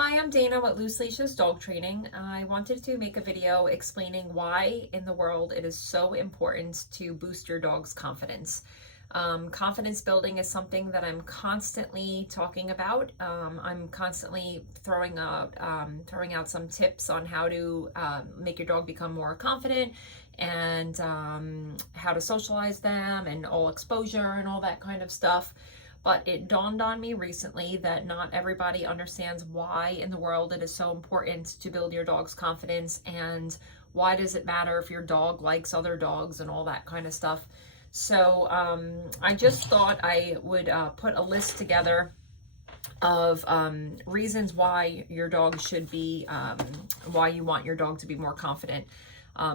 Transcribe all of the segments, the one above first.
Hi, I'm Dana with Loose Leashes Dog Training. I wanted to make a video explaining why in the world it is so important to boost your dog's confidence. Confidence building is something that I'm constantly talking about. I'm constantly throwing out some tips on how to make your dog become more confident and how to socialize them and all exposure and all that kind of stuff. But it dawned on me recently that not everybody understands why in the world it is so important to build your dog's confidence, and why does it matter if your dog likes other dogs and all that kind of stuff. So I just thought I would put a list together of reasons why your dog should be, why you want your dog to be more confident.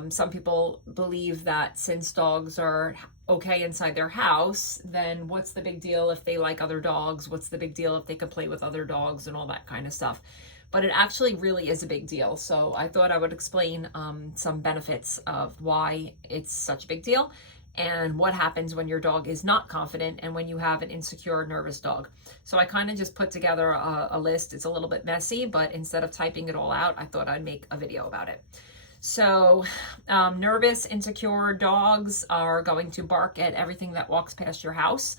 Some people believe that since dogs are okay inside their house, then what's the big deal if they like other dogs? What's the big deal if they can play with other dogs and all that kind of stuff? But it actually really is a big deal. So I thought I would explain some benefits of why it's such a big deal and what happens when your dog is not confident and when you have an insecure, nervous dog. So I kind of just put together a list. It's a little bit messy, but instead of typing it all out, I thought I'd make a video about it. So nervous, insecure dogs are going to bark at everything that walks past your house.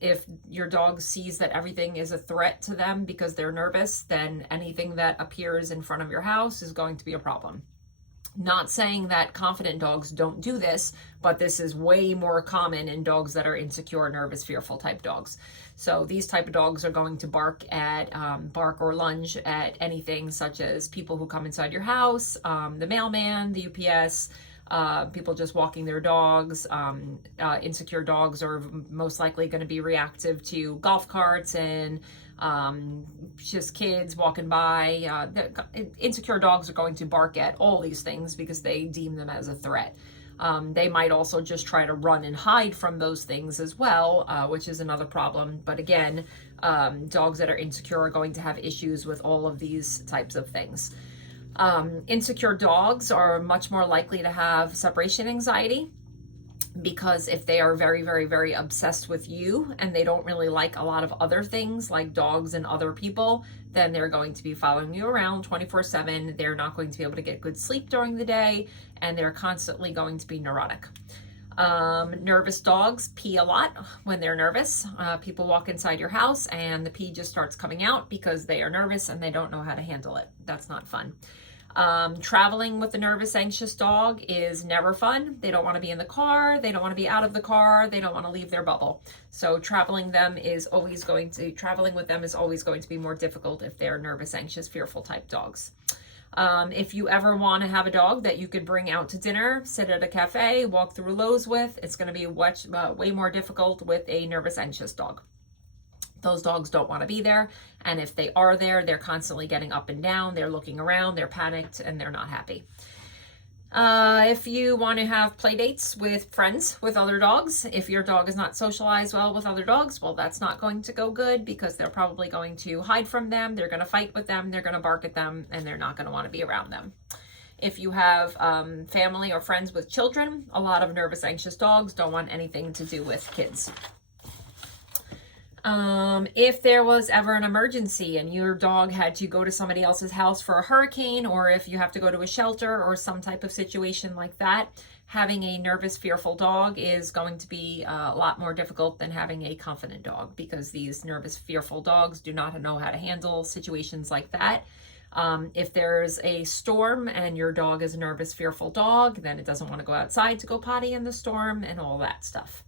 If your dog sees that everything is a threat to them because they're nervous, then anything that appears in front of your house is going to be a problem. Not saying that confident dogs don't do this, but this is way more common in dogs that are insecure, nervous, fearful type dogs. So these type of dogs are going to bark or lunge at anything, such as people who come inside your house, the mailman, the UPS, people just walking their dogs. Insecure dogs are most likely going to be reactive to golf carts and just kids walking by. Insecure dogs are going to bark at all these things because they deem them as a threat. They might also just try to run and hide from those things as well, which is another problem. But again, dogs that are insecure are going to have issues with all of these types of things. Insecure dogs are much more likely to have separation anxiety, because if they are very, very, very obsessed with you and they don't really like a lot of other things like dogs and other people, then they're going to be following you around 24/7. They're not going to be able to get good sleep during the day, and they're constantly going to be neurotic. Nervous dogs pee a lot when they're nervous. People walk inside your house and the pee just starts coming out because they are nervous and they don't know how to handle it. That's not fun. Traveling with a nervous, anxious dog is never fun. They don't want to be in the car. They don't want to be out of the car. They don't want to leave their bubble. So traveling with them is always going to be more difficult if they're nervous, anxious, fearful type dogs. If you ever want to have a dog that you could bring out to dinner, sit at a cafe, walk through Lowe's with, it's going to be way more difficult with a nervous, anxious dog. Those dogs don't want to be there, and if they are there, they're constantly getting up and down, they're looking around, they're panicked, and they're not happy. If you want to have play dates with friends, with other dogs, if your dog is not socialized well with other dogs, well, that's not going to go good, because they're probably going to hide from them, they're going to fight with them, they're going to bark at them, and they're not going to want to be around them. If you have family or friends with children, a lot of nervous, anxious dogs don't want anything to do with kids. If there was ever an emergency and your dog had to go to somebody else's house for a hurricane, or if you have to go to a shelter or some type of situation like that, having a nervous, fearful dog is going to be a lot more difficult than having a confident dog, because these nervous, fearful dogs do not know how to handle situations like that. If there's a storm and your dog is a nervous, fearful dog, then it doesn't want to go outside to go potty in the storm and all that stuff.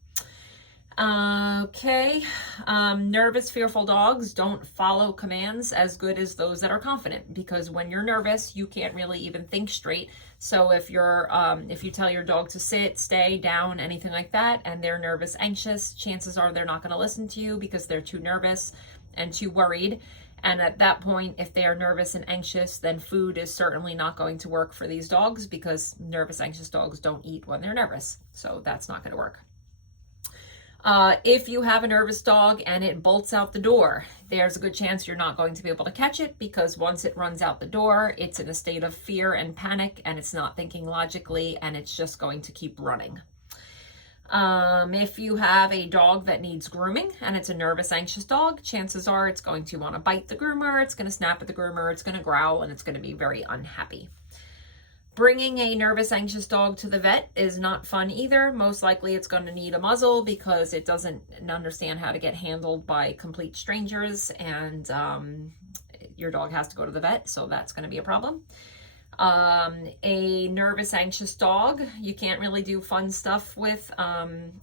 Nervous, fearful dogs don't follow commands as good as those that are confident, because when you're nervous, you can't really even think straight. So if you tell your dog to sit, stay, down, anything like that, and they're nervous, anxious, chances are they're not going to listen to you because they're too nervous and too worried. And at that point, if they are nervous and anxious, then food is certainly not going to work for these dogs, because nervous, anxious dogs don't eat when they're nervous. So that's not going to work. If you have a nervous dog and it bolts out the door, there's a good chance you're not going to be able to catch it, because once it runs out the door, it's in a state of fear and panic, and it's not thinking logically, and it's just going to keep running. If you have a dog that needs grooming and it's a nervous, anxious dog, chances are it's going to want to bite the groomer, it's going to snap at the groomer, it's going to growl, and it's going to be very unhappy. Bringing a nervous, anxious dog to the vet is not fun either. Most likely it's going to need a muzzle because it doesn't understand how to get handled by complete strangers, and your dog has to go to the vet, so that's going to be a problem. A nervous, anxious dog, you can't really do fun stuff with,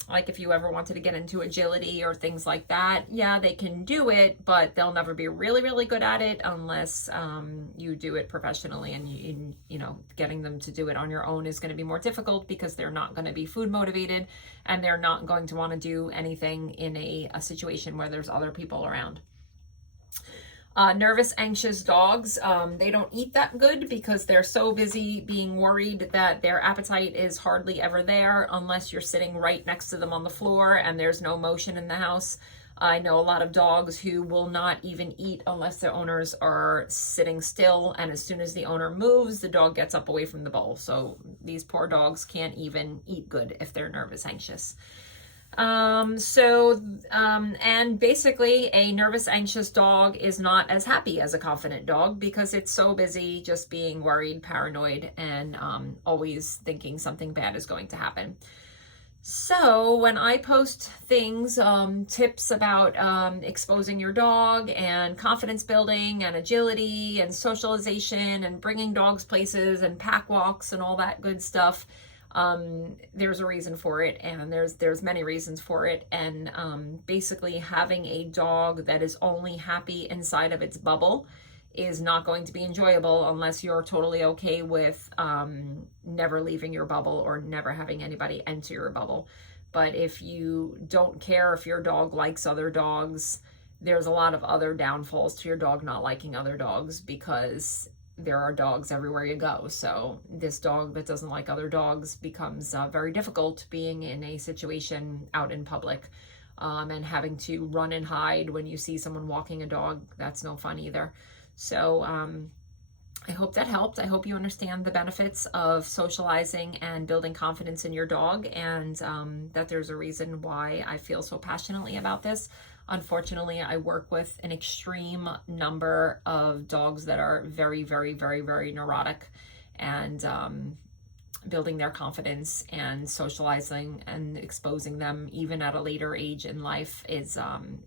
like if you ever wanted to get into agility or things like that. Yeah, they can do it, but they'll never be really, really good at it unless you do it professionally, and you know, getting them to do it on your own is going to be more difficult because they're not going to be food motivated, and they're not going to want to do anything in a situation where there's other people around. Nervous, anxious dogs, they don't eat that good because they're so busy being worried that their appetite is hardly ever there unless you're sitting right next to them on the floor and there's no motion in the house. I know a lot of dogs who will not even eat unless their owners are sitting still, and as soon as the owner moves, the dog gets up away from the bowl. So these poor dogs can't even eat good if they're nervous, anxious. And basically a nervous, anxious dog is not as happy as a confident dog because it's so busy just being worried, paranoid, and always thinking something bad is going to happen. So when I post things, tips about exposing your dog and confidence building and agility and socialization and bringing dogs places and pack walks and all that good stuff, there's a reason for it, and there's many reasons for it. And basically having a dog that is only happy inside of its bubble is not going to be enjoyable unless you're totally okay with never leaving your bubble or never having anybody enter your bubble. But if you don't care if your dog likes other dogs, there's a lot of other downfalls to your dog not liking other dogs because there are dogs everywhere you go. So this dog that doesn't like other dogs becomes very difficult being in a situation out in public, and having to run and hide when you see someone walking a dog. That's no fun either. So I hope that helped. I hope you understand the benefits of socializing and building confidence in your dog, and that there's a reason why I feel so passionately about this. Unfortunately, I work with an extreme number of dogs that are very, very, very, very neurotic, and building their confidence and socializing and exposing them even at a later age in life is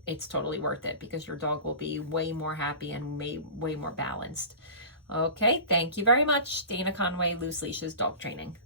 it's totally worth it because your dog will be way more happy and way more balanced. Okay, thank you very much. Dana Conway, Loose Leashes Dog Training.